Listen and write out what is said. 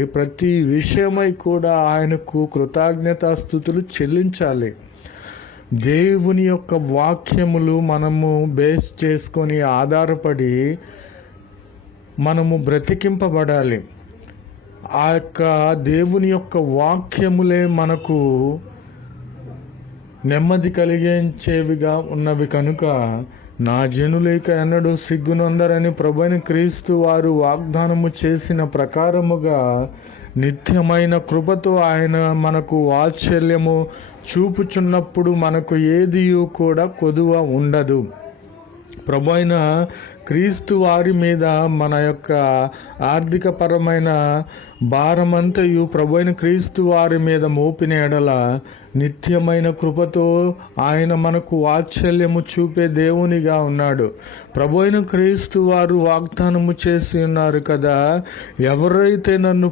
ప్రతి విషయమై కూడా ఆయనకు కృతజ్ఞతాస్తుతులు చెల్లించాలి. దేవుని యొక్క వాక్యములు మనము బేస్ చేసుకొని ఆధారపడి మనము బ్రతికింపబడాలి. ఆ యొక్క దేవుని యొక్క వాక్యములే మనకు నెమ్మది కలిగించేవిగా ఉన్నవి కనుక నా జనులేక ఎన్నడూ సిగ్గునందరని ప్రభువైన క్రీస్తు వారు వాగ్దానము చేసిన ప్రకారముగా నిత్యమైన కృపతో ఆయన మనకు వాత్సల్యము చూపుచున్నప్పుడు మనకు ఏదియూ కూడా కొదువ ఉండదు. ప్రభువైన క్రీస్తు వారి మీద మన యొక్క ఆర్థిక పరమైన భారమంతయు ప్రభువైన క్రీస్తు వారి మీద మోపిన ఎడల నిత్యమైన కృపతో ఆయన మనకు వాత్సల్యము చూపే దేవునిగా ఉన్నాడు. ప్రభువైన క్రీస్తు వారు వాగ్దానము చేసి ఉన్నారు కదా, ఎవరైతే నన్ను